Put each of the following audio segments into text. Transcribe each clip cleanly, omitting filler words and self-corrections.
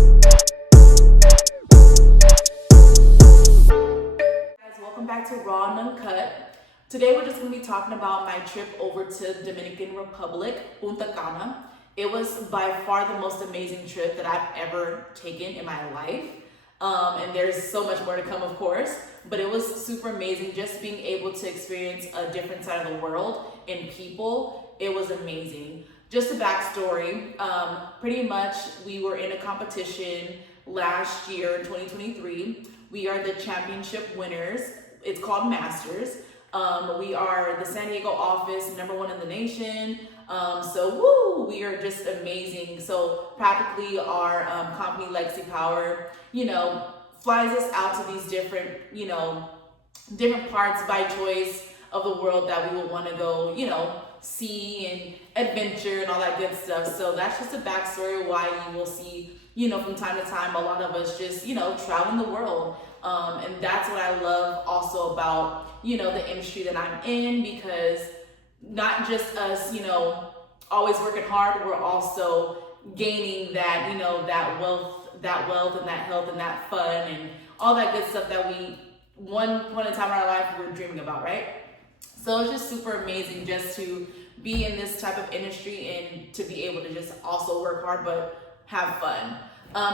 Welcome back to Raw and Uncut. Today we're just going to be talking about my trip over to Dominican Republic, Punta Cana. It was by far the most amazing trip that I've ever taken in my life. And there's so much more to come, of course, but it was super amazing just being able to experience a different side of the world and people. It was amazing. Just a backstory, pretty much we were in a competition last year in 2023. We are the championship winners. It's called Masters. We are the San Diego office, #1 in the nation. We are just amazing. So practically our company, Legacy Power, flies us out to these different, different parts by choice of the world that we would want to go, see and adventure and all that good stuff. So that's just a backstory why you will see, from time to time, a lot of us just, traveling the world. And that's what I love also about, the industry that I'm in, because not just us, always working hard, we're also gaining that, that wealth and that health and that fun and all that good stuff that we, one point in time in our life, we're dreaming about, right? So it's just super amazing just to be in this type of industry and to be able to just also work hard but have fun.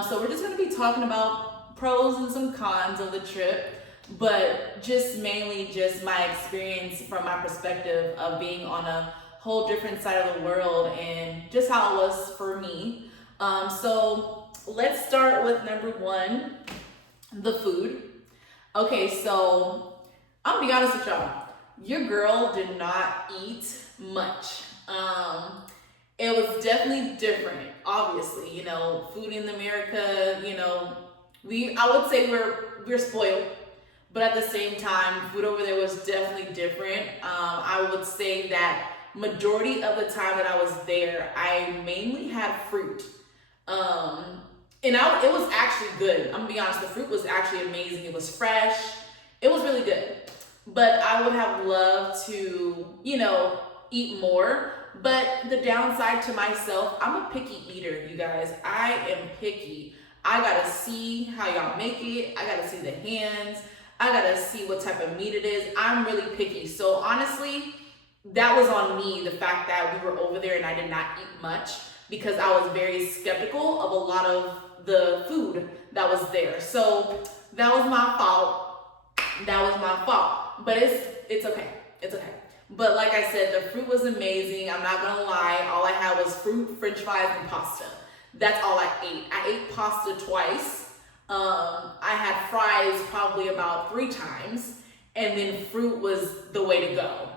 So we're just going to be talking about pros and some cons of the trip, but just mainly just my experience from my perspective of being on a whole different side of the world and just how it was for me. So let's start with number one, the food. Okay, so I'm gonna be honest with y'all. Your girl did not eat much. It was definitely different, obviously, food in America, I would say we're spoiled, but at the same time, food over there was definitely different. I would say that majority of the time that I was there, I mainly had fruit. It was actually good. I'm gonna be honest, the fruit was actually amazing. It was fresh. It was really good. But I would have loved to, eat more. But the downside to myself, I'm a picky eater, you guys. I am picky. I gotta see how y'all make it. I gotta see the hands. I gotta see what type of meat it is. I'm really picky. So honestly, that was on me, the fact that we were over there and I did not eat much, because I was very skeptical of a lot of the food that was there. So that was my fault. But it's okay. It's okay. But like I said, the fruit was amazing. I'm not gonna lie. All I had was fruit, french fries, and pasta. That's all I ate. I ate pasta twice. I had fries probably about 3 times. And then fruit was the way to go.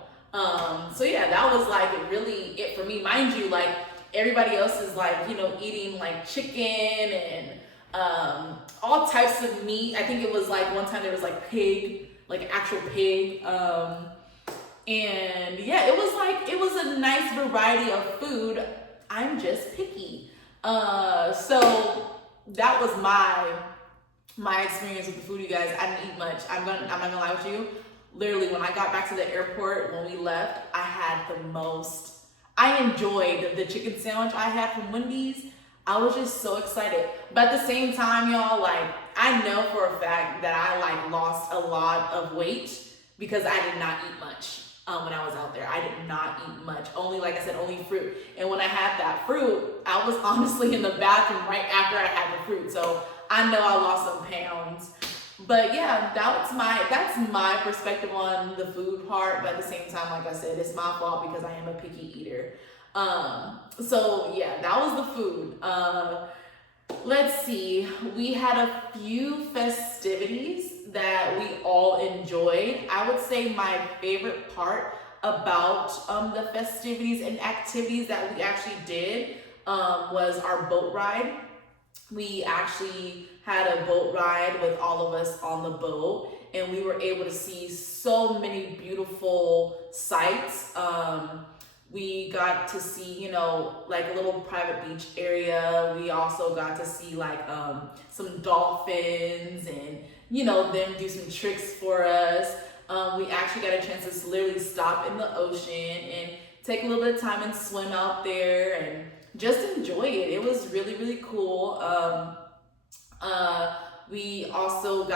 So yeah, that was like really it for me. Mind you, like everybody else is like, eating like chicken and all types of meat. I think it was like one time there was like pig, like actual pig. And yeah, it was a nice variety of food. I'm just picky. So that was my experience with the food, you guys. I didn't eat much. I'm not gonna lie with you. Literally, when I got back to the airport, when we left, I enjoyed the chicken sandwich I had from Wendy's. I was just so excited. But at the same time, y'all, I know for a fact that I lost a lot of weight because I did not eat much when I was out there. I did not eat much. Only, like I said, only fruit. And when I had that fruit, I was honestly in the bathroom right after I had the fruit. So I know I lost some pounds. But yeah, that's my perspective on the food part. But at the same time, like I said, it's my fault because I am a picky eater. So yeah, that was the food. Let's see. We had a few festivities that we all enjoyed. I would say my favorite part about the festivities and activities that we actually did was our boat ride. We actually had a boat ride with all of us on the boat, and we were able to see so many beautiful sights. We got to see, like a little private beach area. We also got to see some dolphins and, them do some tricks for us. We actually got a chance to literally stop in the ocean and take a little bit of time and swim out there and just enjoy it. It was really, really cool.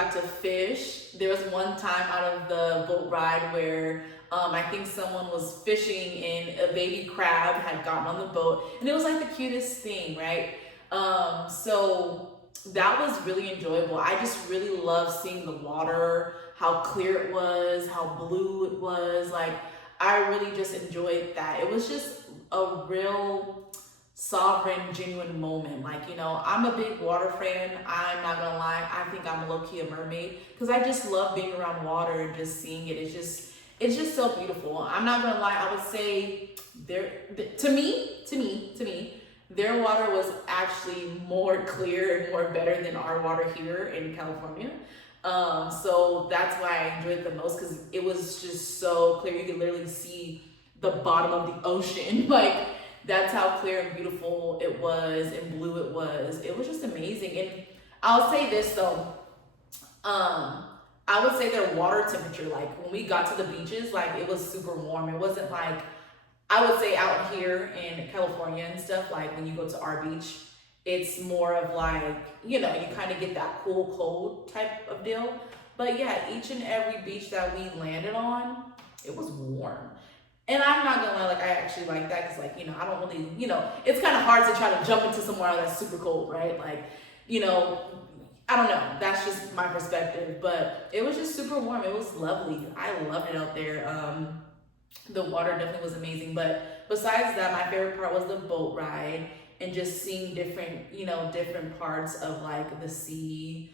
got to fish. There was one time out of the boat ride where I think someone was fishing and a baby crab had gotten on the boat, and it was like the cutest thing, right? So that was really enjoyable. I just really love seeing the water, how clear it was, how blue it was. Like, I really just enjoyed that. It was just a real sovereign, genuine moment. Like, I'm a big water fan. I'm not gonna lie. I think I'm low-key a mermaid because I just love being around water and just seeing it. It's just so beautiful. I'm not gonna lie. I would say to me, their water was actually more clear and more better than our water here in California. So that's why I enjoyed it the most, because it was just so clear. You could literally see the bottom of the ocean. Like, that's how clear and beautiful it was and blue it was. It was just amazing. And I'll say this though, I would say their water temperature, like when we got to the beaches, like it was super warm. It wasn't like, I would say out here in California and stuff, like when you go to our beach, it's more of like, you kind of get that cool, cold type of deal. But yeah, each and every beach that we landed on, it was warm. And I'm not gonna lie, like I actually like that because, like, I don't really, it's kind of hard to try to jump into somewhere that's super cold, right? Like, I don't know. That's just my perspective. But it was just super warm. It was lovely. I loved it out there. The water definitely was amazing. But besides that, my favorite part was the boat ride and just seeing different, different parts of like the sea.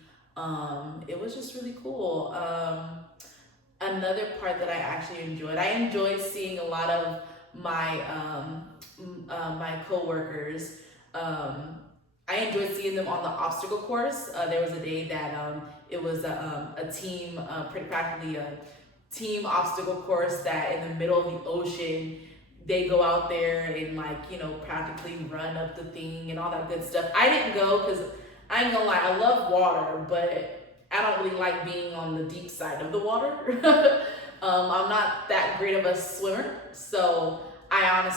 It was just really cool. Another part that I actually enjoyed, I enjoyed seeing a lot of my my coworkers. I enjoyed seeing them on the obstacle course. There was a day that it was a team, practically a team obstacle course that in the middle of the ocean, they go out there and like, practically run up the thing and all that good stuff. I didn't go because I ain't gonna lie, I love water, but I don't really like being on the deep side of the water. I'm not that great of a swimmer, so I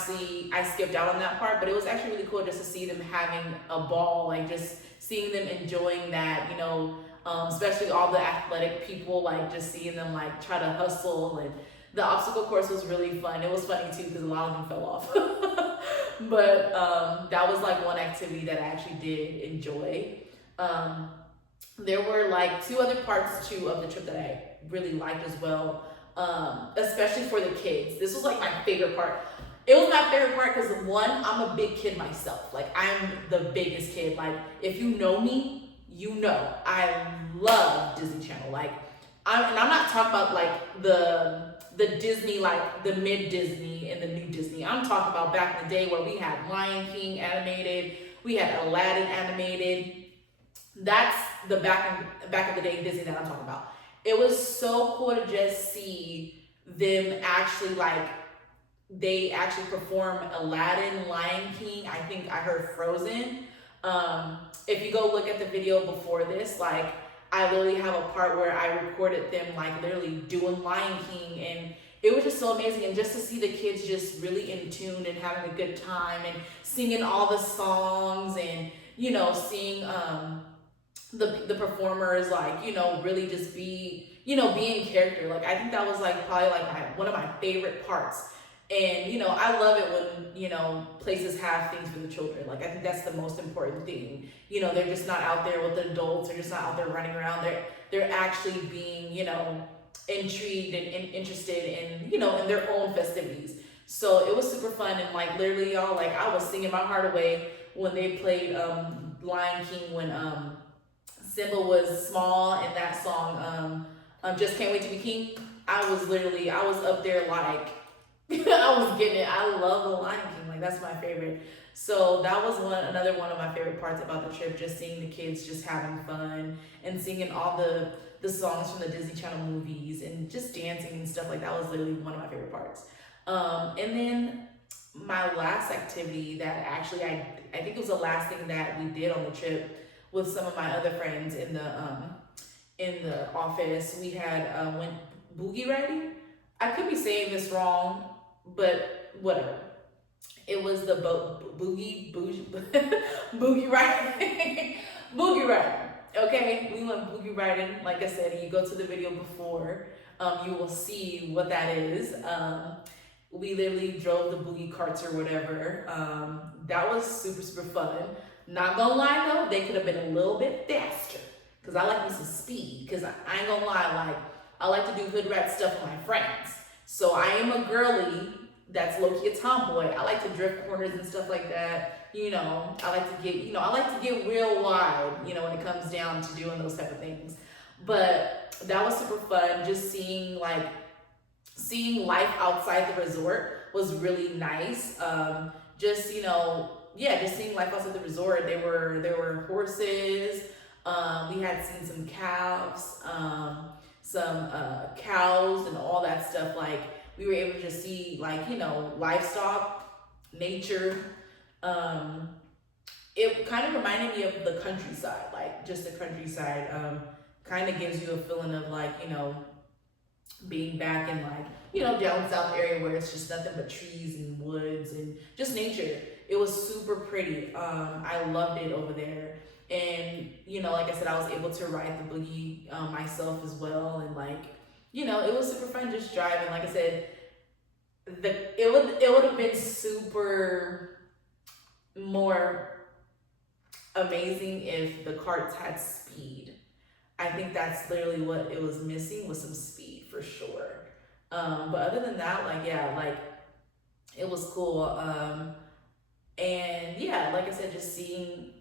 skipped out on that part, but it was actually really cool just to see them having a ball, like just seeing them enjoying that, especially all the athletic people, like just seeing them like try to hustle. And the obstacle course was really fun. It was funny too because a lot of them fell off. But that was like one activity that I actually did enjoy. There were like two other parts too of the trip that I really liked as well, especially for the kids. This was like my favorite part. It was my favorite part because, one, I'm a big kid myself. Like, I'm the biggest kid. Like, if you know me, I love Disney Channel. Like, I'm not talking about like the Disney, like the mid Disney and the new Disney. I'm talking about back in the day where we had Lion King animated, we had Aladdin animated. That's the back of the day Disney that I'm talking about. It was so cool to just see them actually they actually perform Aladdin, Lion King. I think I heard Frozen. If you go look at the video before this, like I literally have a part where I recorded them like literally doing Lion King, and it was just so amazing. And just to see the kids just really in tune and having a good time and singing all the songs, and seeing the performers like really just be be in character. Like I think that was like probably like one of my favorite parts. And I love it when places have things for the children. Like I think that's the most important thing. They're just not out there with the adults. They're just not out there running around. They're actually being intrigued and interested in in their own festivities. So it was super fun, and like literally y'all, like I was singing my heart away when they played Lion King, when Simba was small, and that song Just Can't Wait to Be King. I was up there like I was getting it. I love the Lion King. Like that's my favorite. So that was another one of my favorite parts about the trip, just seeing the kids just having fun and singing all the songs from the Disney Channel movies and just dancing and stuff. Like that was literally one of my favorite parts. And then my last activity that actually I think it was the last thing that we did on the trip with some of my other friends in the office. We had went boogie riding. I could be saying this wrong, but whatever. It was the boogie riding. Boogie riding. Okay, we went boogie riding. Like I said, you go to the video before, you will see what that is. We literally drove the boogie carts or whatever. That was super, super fun. Not gonna lie though, they could have been a little bit faster. Cause I like me some speed. Cause I ain't gonna lie, like I like to do hood rat stuff with my friends. So I am a girly that's low-key a tomboy. I like to drift corners and stuff like that. You know, I like to get, I like to get real wide, when it comes down to doing those type of things. But that was super fun. Just seeing life outside the resort was really nice. Just seeing life outside the resort. There were horses. We had seen some calves, some cows and all that stuff. Like we were able to just see livestock, nature. It kind of reminded me of the countryside, like just the countryside. Kind of gives you a feeling of being back in down south area where it's just nothing but trees and woods and just nature. It was super pretty. I loved it over there. And, like I said, I was able to ride the boogie myself as well. And it was super fun just driving. Like I said, it would have been super more amazing if the carts had speed. I think that's literally what it was missing, was some speed for sure. But other than that, it was cool. And yeah, like I said, just seeing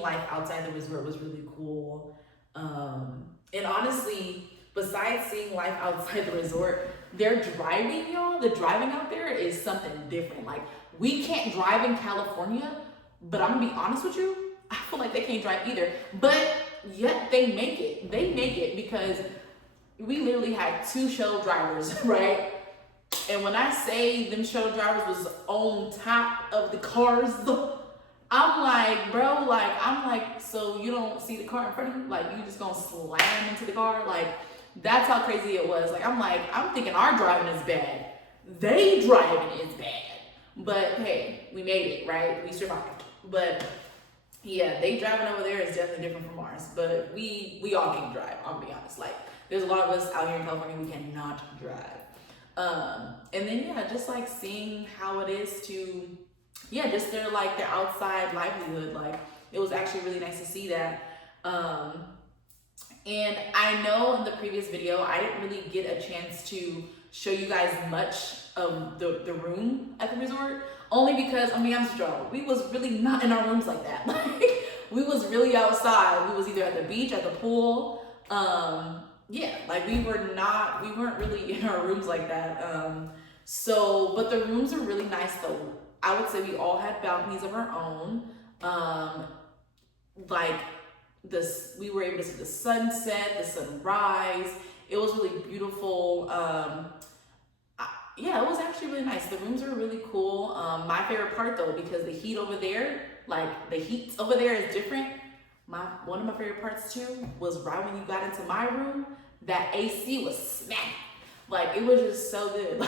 life outside the resort was really cool. And honestly, besides seeing life outside the resort, their driving, y'all, the driving out there is something different. Like, we can't drive in California, but I'm gonna be honest with you, I feel like they can't drive either. But yet they make it. They make it because we literally had 2 shuttle drivers, right? And when I say them shuttle drivers was on top of the cars, I'm like, bro, so you don't see the car in front of you? Like, you just gonna slam into the car? Like, that's how crazy it was. I'm thinking our driving is bad. They driving is bad. But hey, we made it, right? We survived. But yeah, they driving over there is definitely different from ours. But we all can drive, I'll be honest. There's a lot of us out here in California who cannot drive. And then yeah, just seeing how it is to, just their outside livelihood. It was actually really nice to see that. And I know in the previous video, I didn't really get a chance to show you guys much of the room at the resort, only because, I'm being honest with y'all, we was really not in our rooms like that. We was really outside. We was either at the beach, at the pool. We weren't really in our rooms like that. But the rooms are really nice though. I would say we all had balconies of our own. We were able to see the sunset, the sunrise. It was really beautiful. It was actually really nice. The rooms were really cool. My favorite part though, because the heat over there, the heat over there is different. One of my favorite parts too was right when you got into my room, that AC was smacking. It was just so good.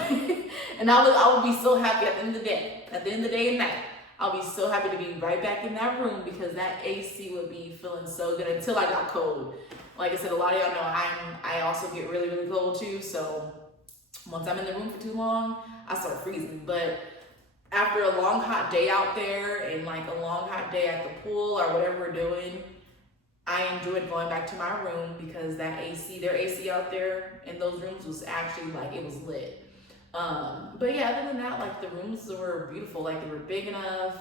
And I would be so happy at the end of the day. At the end of the day and night, I'll be so happy to be right back in that room because that AC would be feeling so good until I got cold. Like I said, a lot of y'all know I also get really, really cold too. So once I'm in the room for too long, I start freezing. But after a long hot day out there and a long hot day at the pool or whatever we're doing, I enjoyed going back to my room because that AC, their AC out there in those rooms was actually it was lit. But yeah, other than that, the rooms were beautiful. They were big enough.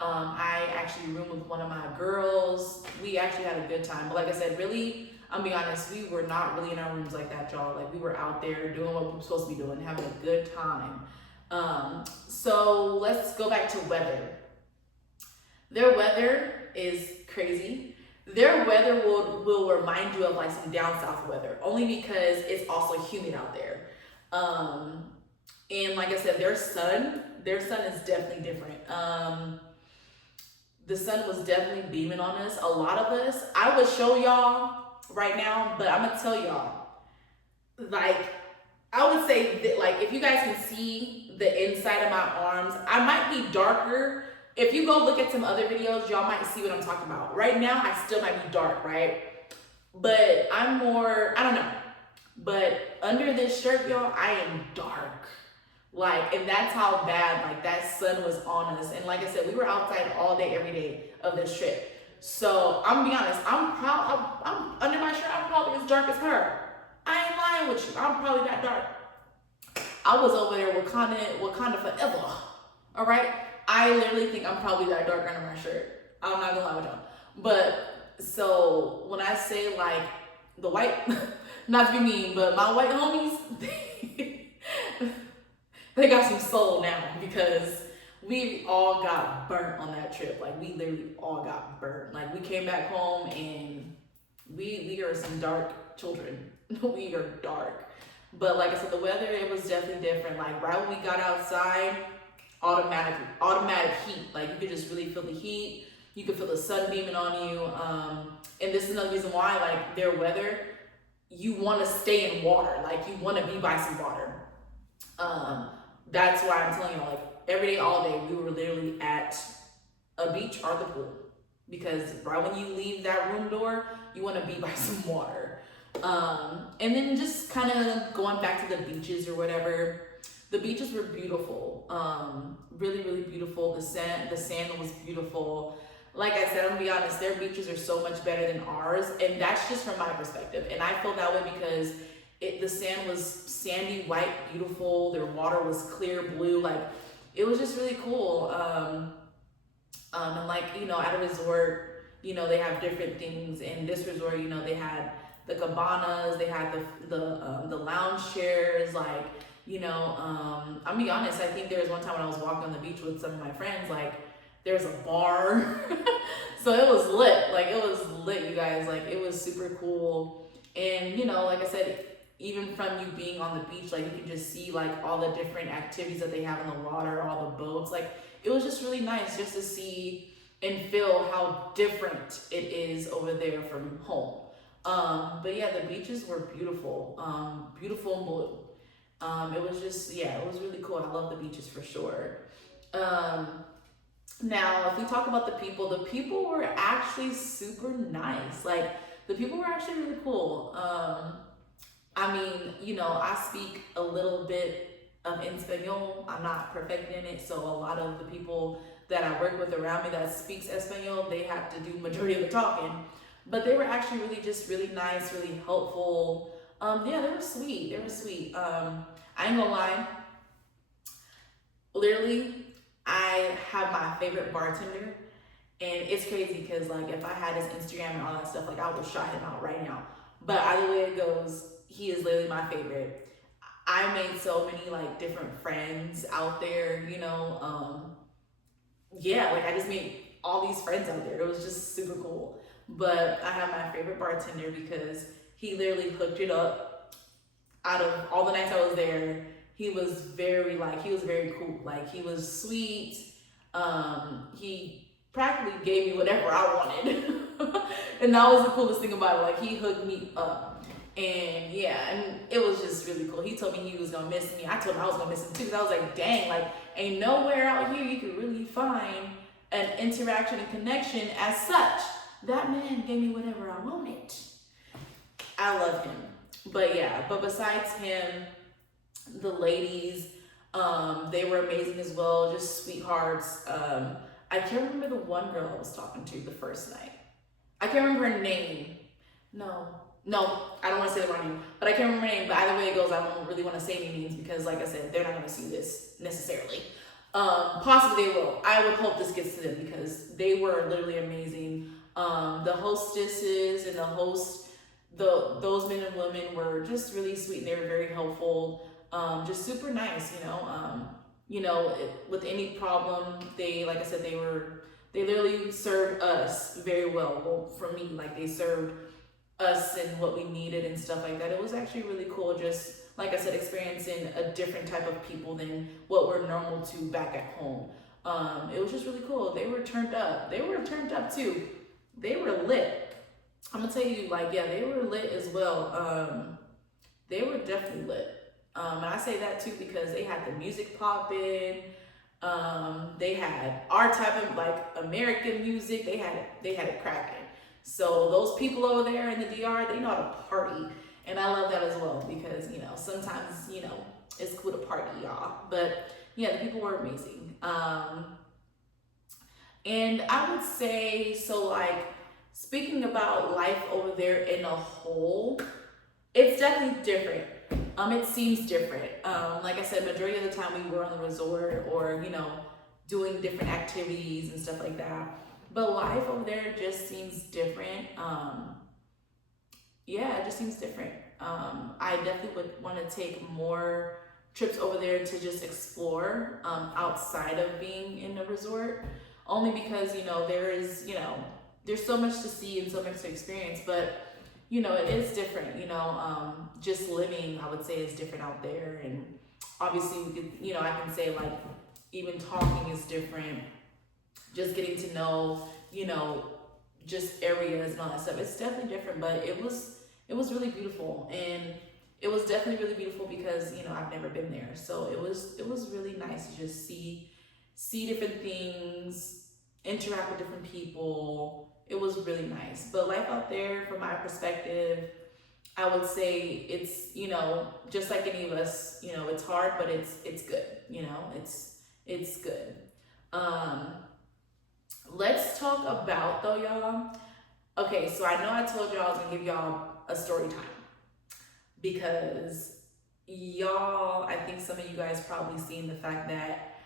I actually roomed with one of my girls. We actually had a good time. But like I said, really, I'm being honest, we were not really in our rooms like that, y'all. We were out there doing what we were supposed to be doing, having a good time. So let's go back to weather. Their weather is crazy. Their weather will remind you of some down south weather, only because it's also humid out there. And like I said, their sun is definitely different. The sun was definitely beaming on us. A lot of us, I would show y'all right now, but I'm gonna tell y'all, I would say that if you guys can see the inside of my arms, I might be darker if you go look at some other videos, y'all might see what I'm talking about. Right now, I still might be dark, right? But I'm more, I don't know. But under this shirt, y'all, I am dark. Like, and that's how bad, like, that sun was on us. And like I said, we were outside all day, every day of this trip. So I'm gonna be honest, I'm proud, I'm under my shirt, I'm probably as dark as her. I ain't lying with you, I'm probably that dark. I was over there Wakanda forever, all right? I literally think I'm probably that dark under my shirt. I'm not gonna lie with y'all. But, so, when I say, like, the white, not to be mean, but my white homies, they got some soul now, because we all got burnt on that trip. Like, we literally all got burnt. Like, we came back home and we are some dark children. We are dark. But like I said, the weather, it was definitely different. Like, right when we got outside, automatic heat. Like, you could just really feel the heat. You could feel the sun beaming on you. And this is another reason why, like, their weather, you want to stay in water. Like, you want to be by some water. That's why I'm telling you, like, every day, all day, we were literally at a beach or the pool. Because right when you leave that room door, you want to be by some water. And then just kind of going back to the beaches or whatever. The beaches were beautiful. Really, really beautiful. The sand was beautiful. Like I said, I'm gonna be honest, their beaches are so much better than ours. And that's just from my perspective. And I feel that way because the sand was sandy, white, beautiful. Their water was clear blue. Like, it was just really cool. And like, you know, at a resort, you know, they have different things. In this resort, you know, they had the cabanas, they had the lounge chairs, like, you know, I'll be honest, I think there was one time when I was walking on the beach with some of my friends, like, there's a bar. So it was lit, like, it was lit, you guys, like, it was super cool. And, you know, like I said, even from you being on the beach, like, you can just see, like, all the different activities that they have in the water, all the boats, like, it was just really nice just to see and feel how different it is over there from home. But yeah, the beaches were beautiful, beautiful and blue. It was just, yeah, it was really cool. I love the beaches for sure. Now, if we talk about the people were actually super nice. Like, the people were actually really cool. I mean, you know, I speak a little bit of Espanol. I'm not perfect in it, so a lot of the people that I work with around me that speaks Espanol, they have to do majority of the talking. But they were actually really nice, really helpful. Yeah, they were sweet. They were sweet. I ain't gonna lie. Literally, I have my favorite bartender, and it's crazy because, like, if I had his Instagram and all that stuff, like, I would shout him out right now. But either way it goes, he is literally my favorite. I made so many, like, different friends out there, you know. Yeah, like, I just made all these friends out there. It was just super cool. But I have my favorite bartender because he literally hooked it up. Out of all the nights I was there, he was very cool. Like, he was sweet. He practically gave me whatever I wanted. And that was the coolest thing about it. Like, he hooked me up. And yeah, and it was just really cool. He told me he was gonna miss me. I told him I was gonna miss him too. Cause I was like, dang, like, ain't nowhere out here you could really find an interaction and connection as such. That man gave me whatever I wanted. I love him. But yeah, but besides him, the ladies, they were amazing as well, just sweethearts. I can't remember the one girl I was talking to the first night. I can't remember her name. No, I don't want to say the wrong name, but I can't remember her name. But either way it goes, I don't really want to say any names because, like I said, they're not going to see this necessarily. Possibly they will. I would hope this gets to them because they were literally amazing. The hostesses and those men and women were just really sweet. And they were very helpful. Just super nice, you know, with any problem, like I said, they literally served us very well. Well, for me, like, they served us and what we needed and stuff like that. It was actually really cool, just like I said, experiencing a different type of people than what we're normal to back at home. It was just really cool. They were turned up. They were turned up too. They were lit. I'm gonna tell you, like, yeah, they were lit as well. They were definitely lit. And I say that too because they had the music popping. They had our type of like American music. They had it cracking. So those people over there in the DR, they know how to party, and I love that as well because sometimes it's cool to party, y'all. But yeah, the people were amazing. And I would say so. Like speaking about life over there in a whole, it's definitely different. It seems different. Like I said, majority of the time we were on the resort or, doing different activities and stuff like that. But life over there just seems different. Yeah, it just seems different. I definitely would want to take more trips over there to just explore outside of being in a resort. Only because, there's so much to see and so much to experience. But it is different, just living, I would say, is different out there. And obviously we could, I can say like even talking is different, just getting to know, just areas and all that stuff. It's definitely different, but it was really beautiful. And it was definitely really beautiful because, I've never been there. So it was really nice to just see different things, interact with different people. It was really nice. But life out there, from my perspective, I would say it's, just like any of us, it's hard, but it's good, it's good. Let's talk about though, y'all. Okay, so I know I told y'all I was gonna give y'all a story time because y'all, I think some of you guys probably seen the fact that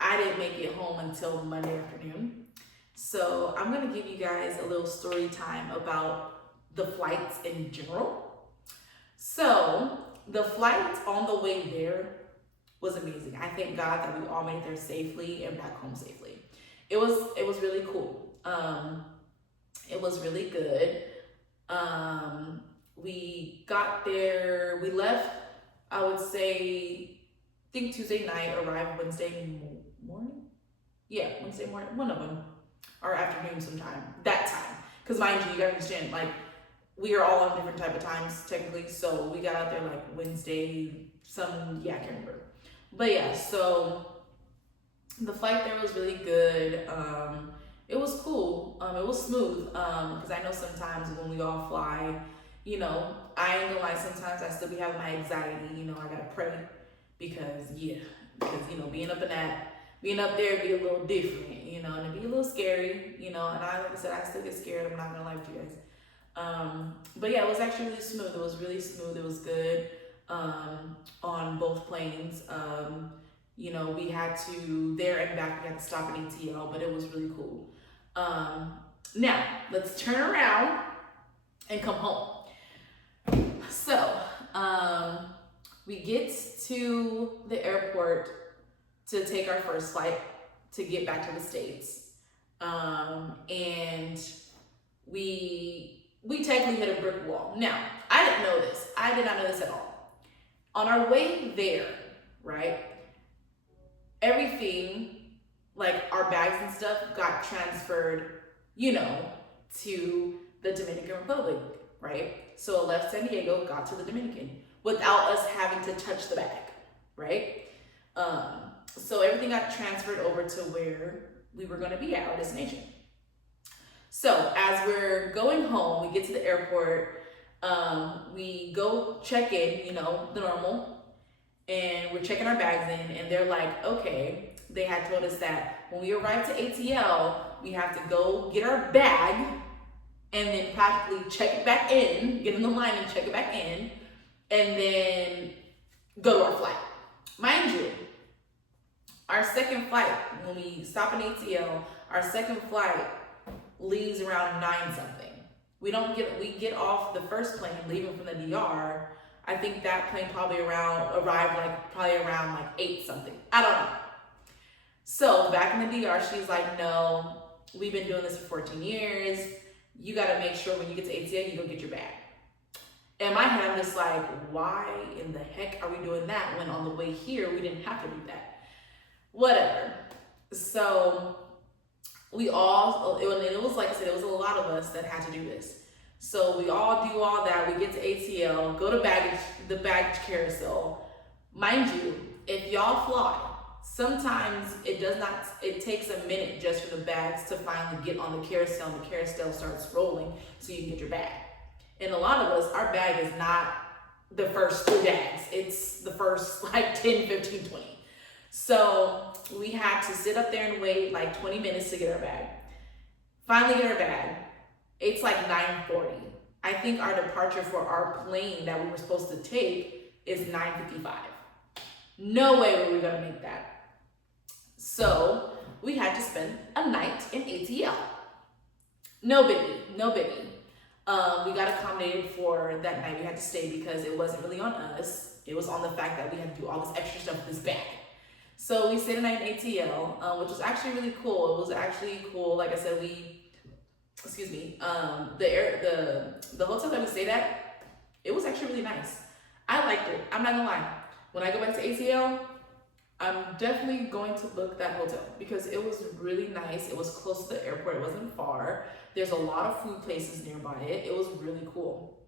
I didn't make it home until Monday afternoon. So I'm gonna give you guys a little story time about the flights in general. So the flight on the way there was amazing. I thank God that we all made it there safely and back home safely. It was really cool. It was really good. We got there, we left, I would say, I think Tuesday night, arrived Wednesday morning? Yeah, Wednesday morning, one of them. Or afternoon sometime, that time. Because mind you gotta understand, like, we are all on different type of times, technically, so we got out there, like, Wednesday, I can't remember. But yeah, so the flight there was really good. It was cool. It was smooth, because I know sometimes when we all fly, I ain't gonna lie, sometimes I still be having my anxiety, I gotta pray, because being up there be a little different, and it'd be a little scary, and like I said, I still get scared, I'm not gonna lie with you guys. But yeah, it was actually really smooth. It was really smooth. It was good on both planes. We had to, there and back, we had to stop in ATL, but it was really cool. Now, let's turn around and come home. So, we get to the airport to take our first flight to get back to the States. And we technically hit a brick wall. Now, I didn't know this. I did not know this at all. On our way there, right, everything, like our bags and stuff, got transferred, to the Dominican Republic, right? So it left San Diego, got to the Dominican without us having to touch the bag, right? So everything got transferred over to where we were gonna be at, our destination. So as we're going home, we get to the airport, we go check in, the normal, and we're checking our bags in, and they're like, okay, they had told us that when we arrive to ATL, we have to go get our bag and then practically check it back in, get in the line and check it back in, and then go to our flight. Mind you, our second flight, when we stop in ATL, our second flight leaves around 9 something. We get off the first plane leaving from the DR. I think that plane probably arrived around 8 something. I don't know. So back in the DR, she's like, no, we've been doing this for 14 years. You gotta make sure when you get to ATL, you go get your bag. In my head, I'm just like, why in the heck are we doing that when on the way here, we didn't have to do that? Whatever. So it was like I said, it was a lot of us that had to do this. So we all do all that. We get to ATL, go to the baggage carousel. Mind you, if y'all fly Sometimes it takes a minute just for the bags to finally get on the carousel, and the carousel starts rolling so you can get your bag. And a lot of us, our bag is not the first 3 bags. It's the first like 10, 15, 20. So we had to sit up there and wait like 20 minutes to get our bag. Finally get our bag. It's like 9:40. I think our departure for our plane that we were supposed to take is 9:55. No way were we gonna make that. So we had to spend a night in ATL. No biggie, no biggie. We got accommodated for that night. We had to stay because it wasn't really on us. It was on the fact that we had to do all this extra stuff with this bag. So we stayed a night in ATL, which was actually really cool. It was actually cool. Like I said, the hotel that we stayed at, it was actually really nice. I liked it. I'm not gonna lie. When I go back to ATL, I'm definitely going to book that hotel because it was really nice. It was close to the airport. It wasn't far. There's a lot of food places nearby it. It was really cool.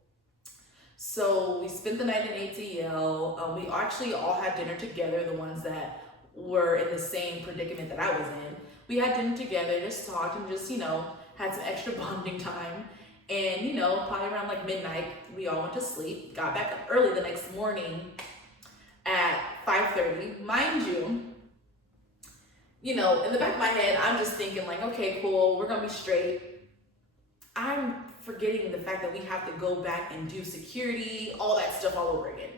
So we spent the night in ATL. We actually all had dinner together, the ones that were in the same predicament that I was in. We had dinner together, just talked and just, had some extra bonding time. And, probably around like midnight, we all went to sleep, got back up early the next morning at 5:30. Mind you, in the back of my head, I'm just thinking like, okay, cool, we're gonna be straight. I'm forgetting the fact that we have to go back and do security, all that stuff all over again.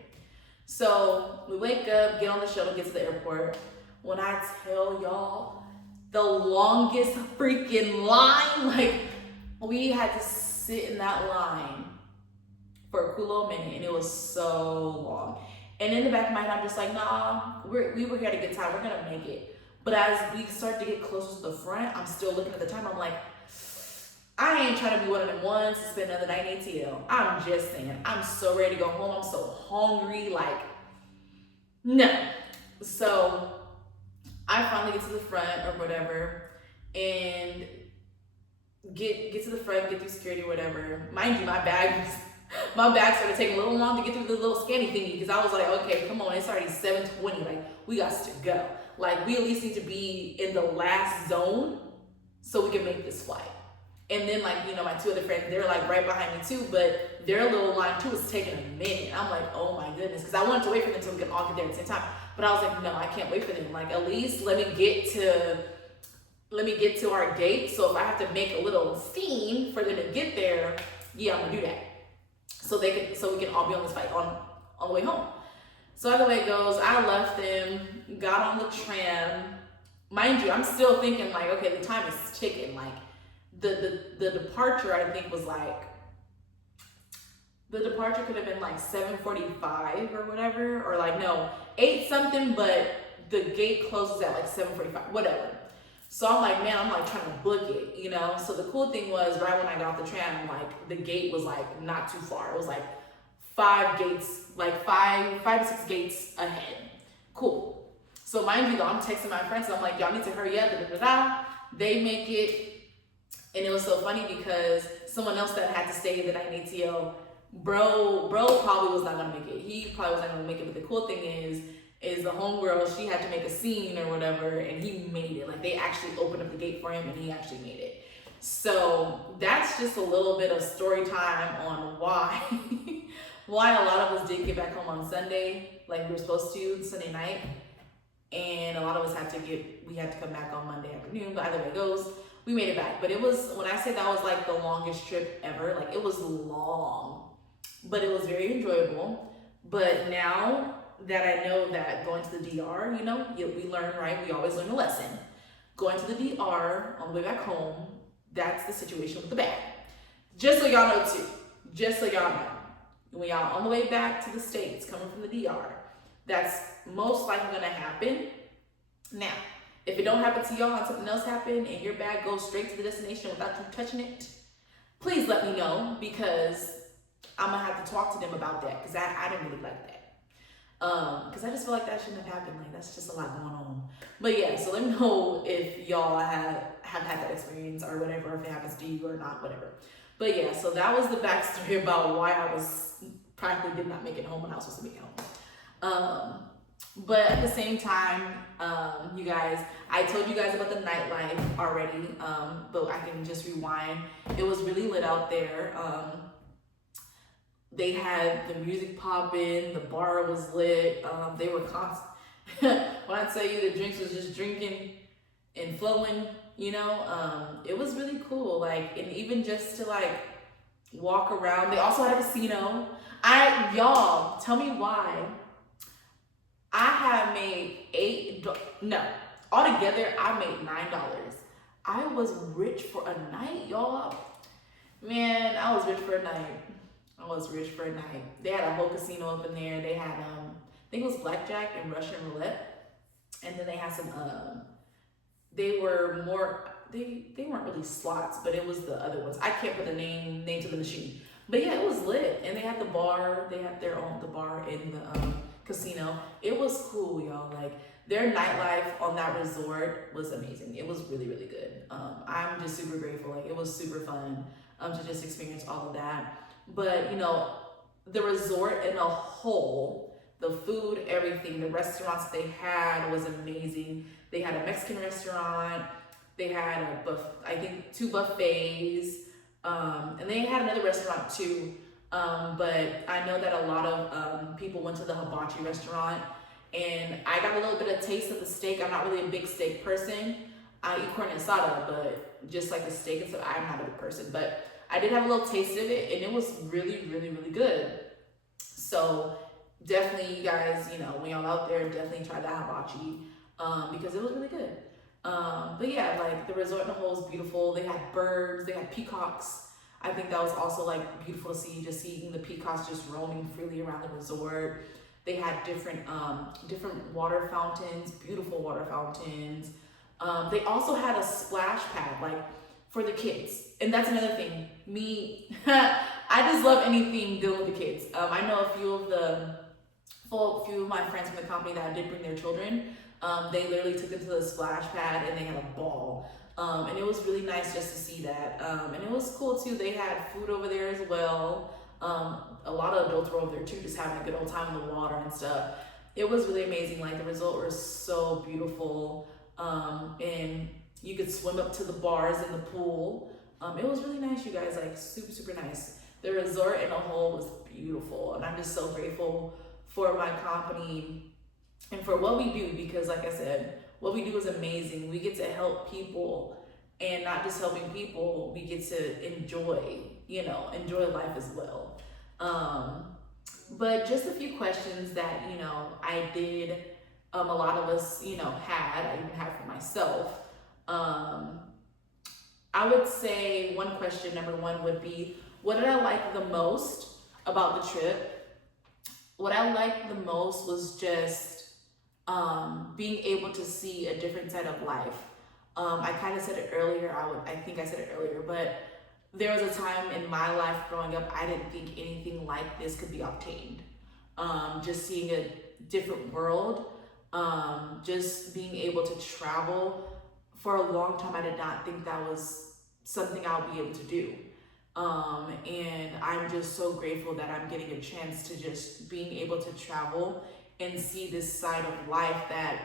So we wake up, get on the shuttle, get to the airport. When I tell y'all, the longest freaking line, like we had to sit in that line for a cool little minute, and it was so long. And in the back of my head, I'm just like, nah, we were here at a good time. We're gonna make it. But as we start to get closer to the front, I'm still looking at the time. I'm like, I ain't trying to be one of them ones to spend another night in ATL. I'm just saying, I'm so ready to go home. I'm so hungry, like, no. So I finally get to the front or whatever and get to the front, get through security or whatever. Mind you, my bag started taking a little long to get through the little scanning thingy because I was like, okay, come on, it's already 7:20. Like, we got to go. Like, we at least need to be in the last zone so we can make this flight. And then, like, my 2 other friends, they're like right behind me too, but their little line too was taking a minute. I'm like, oh my goodness, because I wanted to wait for them until we could all get there at the same time. But I was like, no, I can't wait for them. Like, at least let me get to our gate. So if I have to make a little scene for them to get there, yeah, I'm gonna do that. So we can all be on this flight on the way home. So either way it goes, I left them, got on the tram. Mind you, I'm still thinking like, okay, the time is ticking. Like the departure, I think was like, the departure could have been like 7:45 or whatever, or like, no, 8 something, but the gate closes at like 7:45, whatever. So I'm like, man, I'm like trying to book it, So the cool thing was, right when I got off the tram, like the gate was like not too far. It was like 5 gates, like 5 to 6 gates ahead. Cool. So mind you, though, I'm texting my friends, and I'm like, y'all need to hurry up. They make it, and it was so funny because someone else that had to stay the night in ATL, bro probably was not gonna make it. He probably was not gonna make it. But the cool thing is the homegirl, she had to make a scene or whatever, and he made it. Like, they actually opened up the gate for him, and he actually made it. So that's just a little bit of story time on why why a lot of us didn't get back home on Sunday like we were supposed to Sunday night, and a lot of us had to come back on Monday afternoon. But either way it goes, we made it back. But it was, when I say that was like the longest trip ever, like it was long, but it was very enjoyable. But now that I know that going to the DR, we learn, right? We always learn a lesson. Going to the DR on the way back home, that's the situation with the bag. Just so y'all know too, when y'all on the way back to the States, coming from the DR, that's most likely gonna happen. Now, if it don't happen to y'all and something else happen and your bag goes straight to the destination without you touching it, please let me know, because I'm gonna have to talk to them about that, because I didn't really like that. Because I just feel like that shouldn't have happened. Like, that's just a lot going on. But yeah, so let me know if y'all have had that experience or whatever, if it happens to you or not, whatever. But yeah, so that was the backstory about why I was practically did not make it home when I was supposed to make it home. But at the same time, you guys, I told you guys about the nightlife already, but I can just rewind. It was really lit out there. They had the music popping, the bar was lit. They were constant. When I tell you the drinks was just drinking and flowing, it was really cool. Like, and even just to like walk around. They also had a casino. Y'all, tell me why. I have made no, altogether I made $9. I was rich for a night, y'all. Man, I was rich for a night. I was rich for a night. They had a whole casino up in there. They had I think it was blackjack and Russian roulette, and then they had some they were more they weren't really slots, but it was the other ones. I can't put the name to the machine, but yeah, it was lit, and they had the bar. They had the bar in the casino. It was cool, y'all. Like, their nightlife on that resort was amazing. It was really, really good. I'm just super grateful. Like, it was super fun to just experience all of that. But the resort in a whole, the food, everything, the restaurants they had was amazing. They had a Mexican restaurant. They had I think 2 buffets, and they had another restaurant too. But I know that a lot of people went to the hibachi restaurant, and I got a little bit of taste of the steak. I'm not really a big steak person. I eat carne asada, but just like the steak and stuff, I'm not a big person. But I did have a little taste of it, and it was really, really, really good. So definitely, you guys, when y'all out there, definitely try the hibachi because it was really good. But yeah, like, the resort in a whole is beautiful. They had birds, they had peacocks. I think that was also like beautiful to see, just seeing the peacocks just roaming freely around the resort. They had different water fountains, beautiful water fountains. They also had a splash pad, like, for the kids. And that's another thing. Me, I just love anything dealing with the kids. I know a few of my friends from the company that did bring their children. They literally took them to the splash pad and they had a ball. And it was really nice just to see that. And it was cool too. They had food over there as well. A lot of adults were over there too, just having a good old time in the water and stuff. It was really amazing. Like, the resort was so beautiful. And you could swim up to the bars in the pool. It was really nice, you guys, like, super, super nice. The resort in a whole was beautiful. And I'm just so grateful for my company and for what we do, because like I said, what we do is amazing. We get to help people, and not just helping people, we get to enjoy life as well. But just a few questions that, I did, a lot of us, had, I even had for myself. I would say one question, number one, would be, what did I like the most about the trip? What I liked the most was just being able to see a different side of life. I kind of said it earlier, I think I said it earlier, but there was a time in my life growing up, I didn't think anything like this could be obtained. Just seeing a different world, just being able to travel. For a long time, I did not think that was something I would be able to do. And I'm just so grateful that I'm getting a chance to just being able to travel and see this side of life that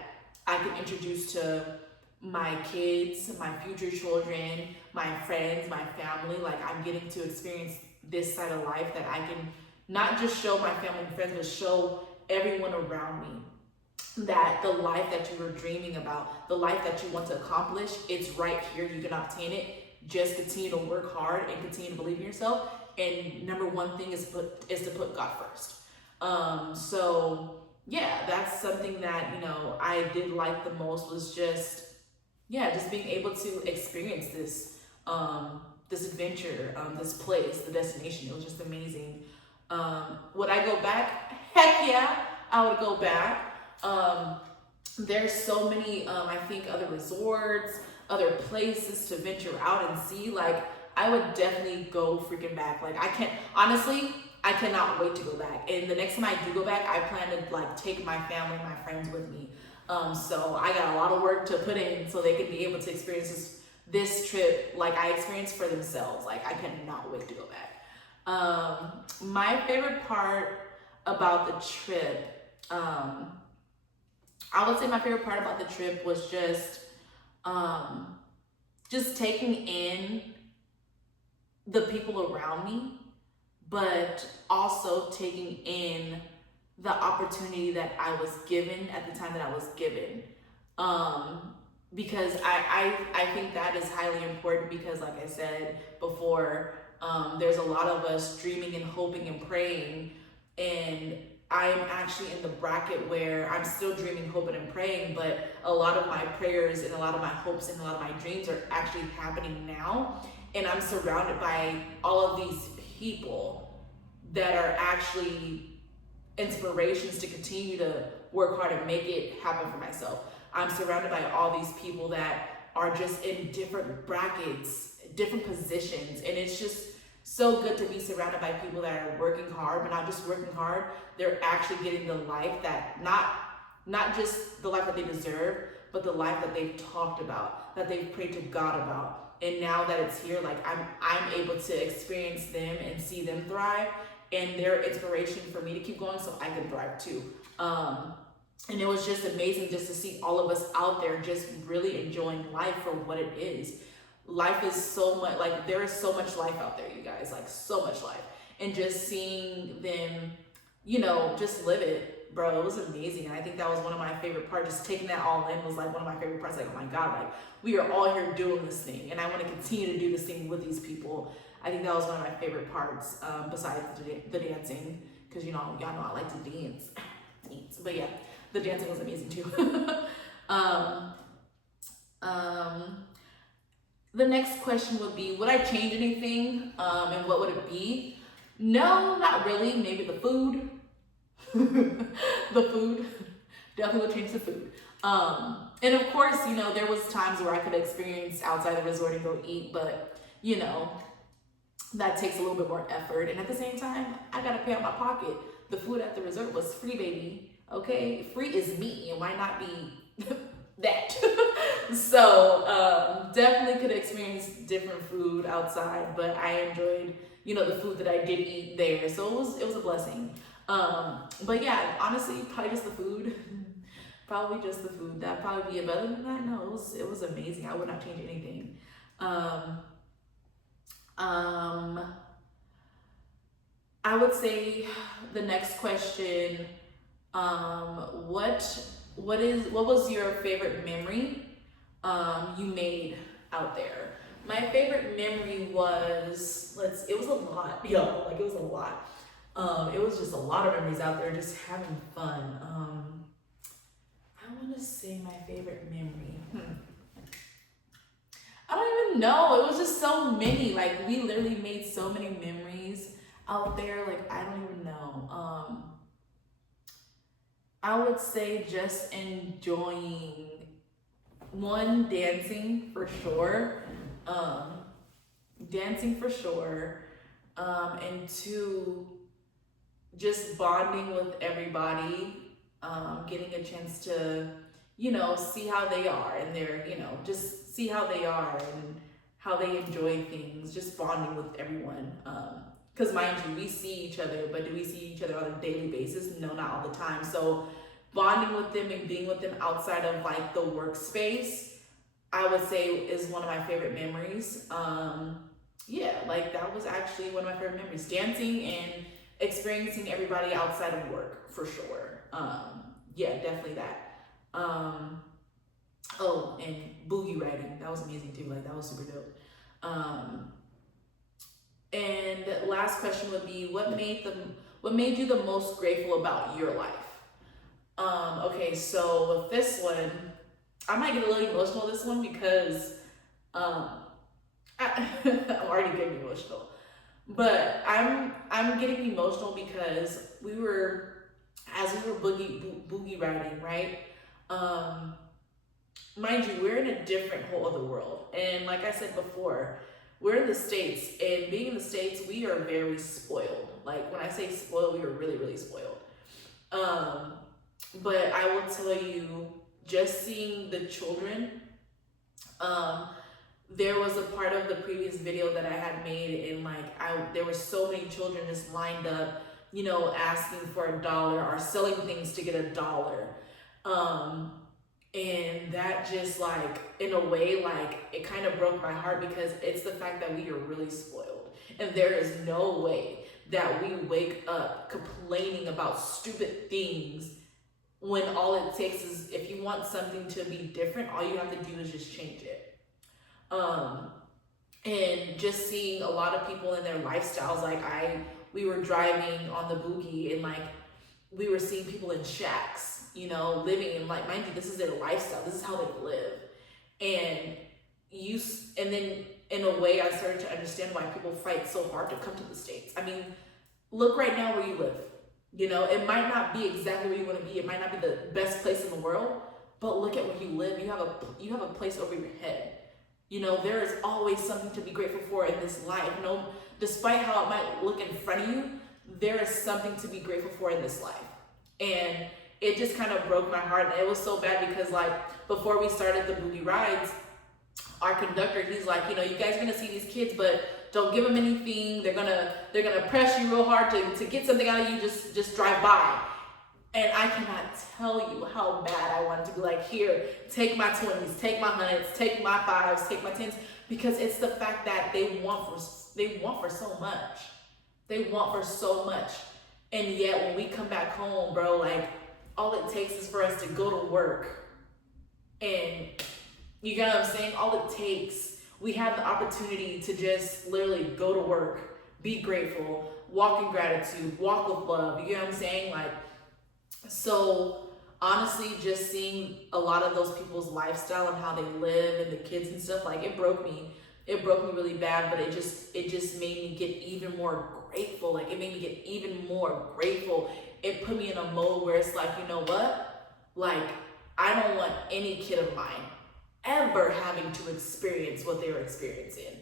I can introduce to my kids, my future children, my friends, my family. Like, I'm getting to experience this side of life that I can not just show my family and friends, but show everyone around me that the life that you were dreaming about, the life that you want to accomplish, it's right here. You can obtain it. Just continue to work hard and continue to believe in yourself. And number one thing is to put God first. So yeah, that's something that, I did like the most, was just being able to experience this, this adventure, this place, the destination. It was just amazing. Would I go back? Heck yeah, I would go back. There's so many, I think, other resorts, other places to venture out and see. Like, I would definitely go freaking back. Like, I cannot wait to go back. And the next time I do go back, I plan to like take my family, my friends with me. So I got a lot of work to put in so they can be able to experience this trip like I experienced for themselves. Like, I cannot wait to go back. My favorite part about the trip, I would say my favorite part about the trip was just taking in the people around me, but also taking in the opportunity that I was given at the time that I was given. Because I think that is highly important because, like I said before, there's a lot of us dreaming and hoping and praying, and I'm actually in the bracket where I'm still dreaming, hoping, and praying, but a lot of my prayers and a lot of my hopes and a lot of my dreams are actually happening now, and I'm surrounded by all of these people that are actually inspirations to continue to work hard and make it happen for myself. I'm surrounded by all these people that are just in different brackets, different positions, and it's just so good to be surrounded by people that are working hard, but not just working hard, they're actually getting the life that, not just the life that they deserve, but the life that they've talked about, that they've prayed to God about. And now that it's here, like I'm able to experience them and see them thrive, and they're inspiration for me to keep going so I can thrive too. And it was just amazing just to see all of us out there just really enjoying life for what it is. Life is so much, like there is so much life out there, you guys, like so much life. And just seeing them, just live it, bro, it was amazing. And I think that was one of my favorite parts. Just taking that all in was like one of my favorite parts. Like, oh my God, like we are all here doing this thing. And I want to continue to do this thing with these people. I think that was one of my favorite parts, besides the dancing, because y'all know I like to dance. But yeah, the dancing was amazing too. The next question would be, would I change anything? And what would it be? No, not really. Maybe the food. The food. Definitely would change the food. And of course, there was times where I could experience outside the resort and go eat, but that takes a little bit more effort. And at the same time, I gotta pay out my pocket. The food at the resort was free, baby. Okay, free is me, and why not be that? So definitely could experience different food outside, but I enjoyed, the food that I did eat there. So it was a blessing. But yeah, honestly, probably just the food. Probably just the food. That'd probably be it. But other than that, no, it was amazing. I would not change anything. I would say the next question, what was your favorite memory you made out there? My favorite memory was, it was a lot, yo, like it was a lot. It was just a lot of memories out there, just having fun. I want to say my favorite memory. I don't even know. It was just so many. Like we literally made so many memories out there. Like I don't even know. I would say just enjoying, one, dancing for sure. Dancing for sure. And two, just bonding with everybody, getting a chance to, see how they are and they're, just see how they are and how they enjoy things, just bonding with everyone. Because mind you, we see each other, but do we see each other on a daily basis? No, not all the time. So bonding with them and being with them outside of like the workspace, I would say is one of my favorite memories. Yeah, like that was actually one of my favorite memories. Dancing and experiencing everybody outside of work for sure. Yeah, definitely that. Oh, and boogie riding, that was amazing too. Like that was super dope. And last question would be, what made you the most grateful about your life? Okay, so with this one, I might get a little emotional this one because I'm already getting emotional. But I'm getting emotional because as we were boogie riding, right? Mind you, we're in a different whole other world. And like I said before, we're in the States, and being in the States, we are very spoiled. Like when I say spoiled, we are really, really spoiled. But I will tell you, just seeing the children, there was a part of the previous video that I had made, and there were so many children just lined up, asking for $1 or selling things to get $1. Um, and that just like, in a way, like it kind of broke my heart because it's the fact that we are really spoiled. And there is no way that we wake up complaining about stupid things when all it takes is, if you want something to be different, all you have to do is just change it. And just seeing a lot of people in their lifestyles, like we were driving on the boogie and like we were seeing people in shacks, you know, living in, like, mind you, this is their lifestyle, this is how they live. And then in a way I started to understand why people fight so hard to come to the States. I mean, look right now where you live. You know, it might not be exactly where you want to be, it might not be the best place in the world, but look at where you live. You have a place over your head. You know, there is always something to be grateful for in this life. You know, despite how it might look in front of you, there is something to be grateful for in this life. And it just kind of broke my heart. And it was so bad because, like, before we started the boogie rides, our conductor, he's like, you know, you guys are gonna see these kids, but don't give them anything. They're gonna press you real hard to get something out of you. Just drive by. And I cannot tell you how bad I wanted to be like, here, take my 20s, take my 100s, take my 5s, take my 10s, because it's the fact that they want for so much. They want for so much. And yet when we come back home, bro, like, all it takes is for us to go to work. And you get what I'm saying? All it takes, we have the opportunity to just literally go to work, be grateful, walk in gratitude, walk with love. You get what I'm saying? Like, so honestly, just seeing a lot of those people's lifestyle and how they live and the kids and stuff, like, it broke me. It broke me really bad, but it just made me get even more grateful. Like, it made me get even more grateful. It put me in a mode where it's like, you know what? Like, I don't want any kid of mine ever having to experience what they were experiencing.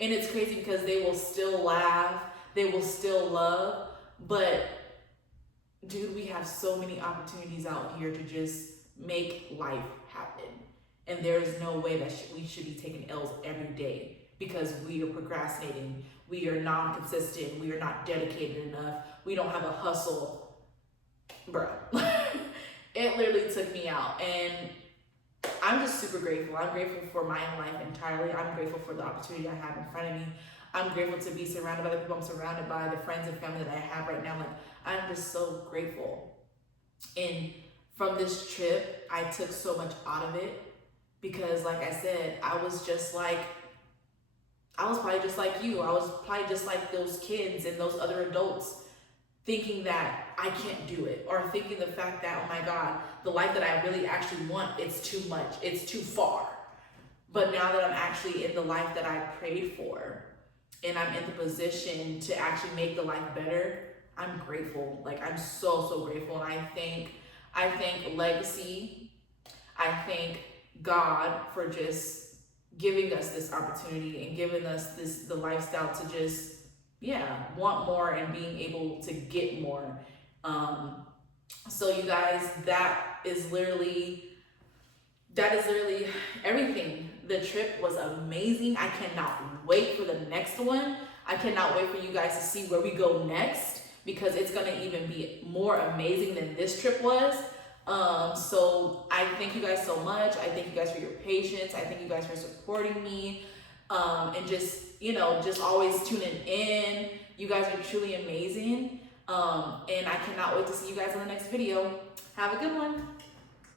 And it's crazy because they will still laugh, they will still love, but dude, we have so many opportunities out here to just make life happen. And there is no way that we should be taking L's every day because we are procrastinating, we are non-consistent, we are not dedicated enough, we don't have a hustle. Bruh, it literally took me out. And I'm just super grateful. I'm grateful for my life entirely. I'm grateful for the opportunity I have in front of me. I'm grateful to be surrounded by the people I'm surrounded by, the friends and family that I have right now. Like, I'm just so grateful. And from this trip, I took so much out of it because, like I said, I was probably just like you. I was probably just like those kids and those other adults, thinking that I can't do it, or thinking the fact that, oh my God, the life that I really actually want, it's too much, it's too far. But now that I'm actually in the life that I prayed for, and I'm in the position to actually make the life better, I'm grateful. Like, I'm so grateful. And I thank Legacy, I thank God for just giving us this opportunity and giving us the lifestyle to just, want more and being able to get more. So you guys, that is literally everything. The trip was amazing. I cannot wait for the next one. I cannot wait for you guys to see where we go next, because it's gonna even be more amazing than this trip was. So I thank you guys so much. I thank you guys for your patience. I thank you guys for supporting me. And just always tuning in. You guys are truly amazing. And I cannot wait to see you guys in the next video. Have a good one.